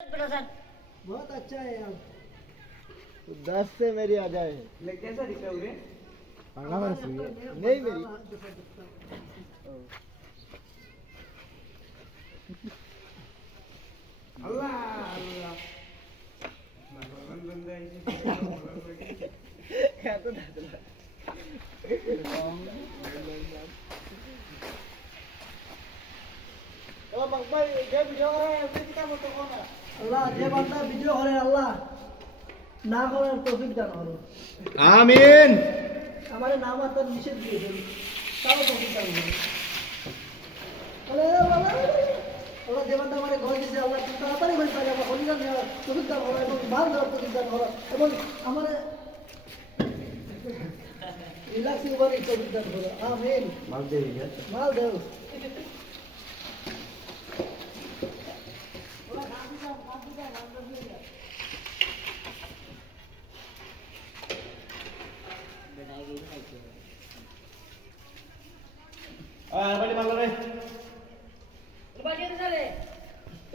बहुत अच्छा है यार। तो 10 से मेरी आ जाए। कैसा दिखता है? नहीं मेरी। अल्लाह अल्लाह क्या तो दादा kalau Bang Bay dia video orang kita mau toko na আল্লাহ যে বান্দা ভিডিও করে আল্লাহ না করার তৌফিক দান করো। আমিন আমারে নাম আর তোর নিষেধ দিয়ে দেন তাও তৌফিক দান করো। আল্লাহ যে বান্দা আমারে ঘর দিয়েছে আল্লাহ তুমি তাড়াতাড়ি হয়ে পারে আমার হরিদান দেওয়ার তৌফিক দান করো এবং মাল দেওয়ার তৌফিক দান করো এবং আমারে রিল্যাক্সিং উপরে তৌফিক দান করো। আমিন। মাল দেবি মাল দেও। balik malam deh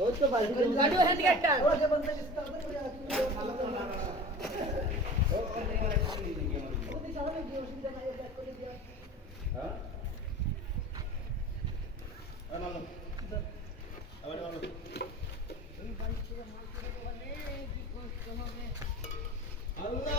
ওই তো বাড়ি গাড়ি হ্যান্ড গেটটা ওরা যে বন্ধ কিস্তা করে ভালো করে মারা ওদি সামনে যে অসুবিধা নাই ব্যাক করে দিয়া হ্যাঁ মালো আবার মালো আল্লাহ